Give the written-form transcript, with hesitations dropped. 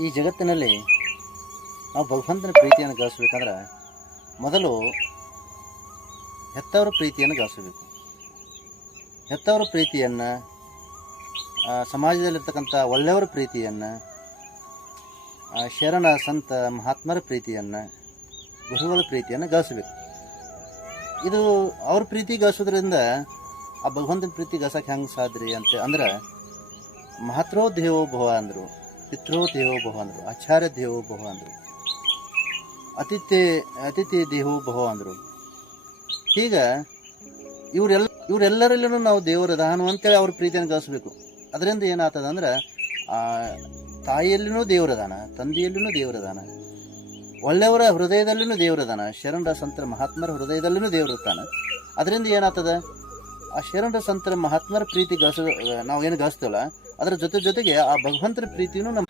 ಈ ಜಗತ್ತಿನಲ್ಲಿ ನಾವು ಭಗವಂತನ ಪ್ರೀತಿಯನ್ನು ಗಳಿಸ್ಬೇಕಂದ್ರೆ ಮೊದಲು ಹೆತ್ತವರ ಪ್ರೀತಿಯನ್ನು ಗಳಿಸಬೇಕು. ಹೆತ್ತವರ ಪ್ರೀತಿಯನ್ನು, ಸಮಾಜದಲ್ಲಿರ್ತಕ್ಕಂಥ ಒಳ್ಳೆಯವರ ಪ್ರೀತಿಯನ್ನು, ಶರಣ ಸಂತ ಮಹಾತ್ಮರ ಪ್ರೀತಿಯನ್ನು, ಗುರುಗಳ ಪ್ರೀತಿಯನ್ನು ಗಳಿಸಬೇಕು. ಇದು ಅವ್ರ ಪ್ರೀತಿ ಗಳಿಸೋದ್ರಿಂದ ಆ ಭಗವಂತನ ಪ್ರೀತಿ ಗಳಿಸೋಕೆ ಹೆಂಗೆ ಸಾಧ್ರಿ ಅಂತ ಅಂದ್ರೆ, ಮಹತ್ರೋ ದೇವೋ ಭವ ಅಂದರು, ಪಿತೃ ದೇವೋ ಭವ ಅಂದರು, ಆಚಾರ್ಯ ದೇವೋ ಭವ ಅಂದರು, ಅತಿಥಿ ದೇವೋ ಭವ ಅಂದರು. ಹೀಗೆ ಇವರೆಲ್ಲರಲ್ಲೂ ನಾವು ದೇವರ ದಾನ ಅಂತೇಳಿ ಅವ್ರ ಪ್ರೀತಿಯನ್ನು ಗಳಿಸ್ಬೇಕು. ಅದರಿಂದ ಏನಾಗ್ತದೆ ಅಂದ್ರೆ, ತಾಯಿಯಲ್ಲಿನೂ ದೇವರ ದಾನ, ತಂದೆಯಲ್ಲಿನೂ ದೇವರ ದಾನ, ಒಳ್ಳೆಯವರ ಹೃದಯದಲ್ಲಿನೂ ದೇವರ ದಾನ, ಶರಣರ ಸಂತರ ಮಹಾತ್ಮರ ಹೃದಯದಲ್ಲಿನೂ ದೇವರು ಇರ್ತಾನೆ. ಅದರಿಂದ ಏನಾಗ್ತದೆ, ಆ ಶರಣರ ಸಂತರ ಮಹಾತ್ಮರ ಪ್ರೀತಿ ನಾವು ಏನು ಗಳಿಸ್ತೇವಲ್ಲ, ಅದರ ಜೊತೆಗೆ ಆ ಭಗವಂತನ ಪ್ರೀತಿಯೂ ನಮ್ಮ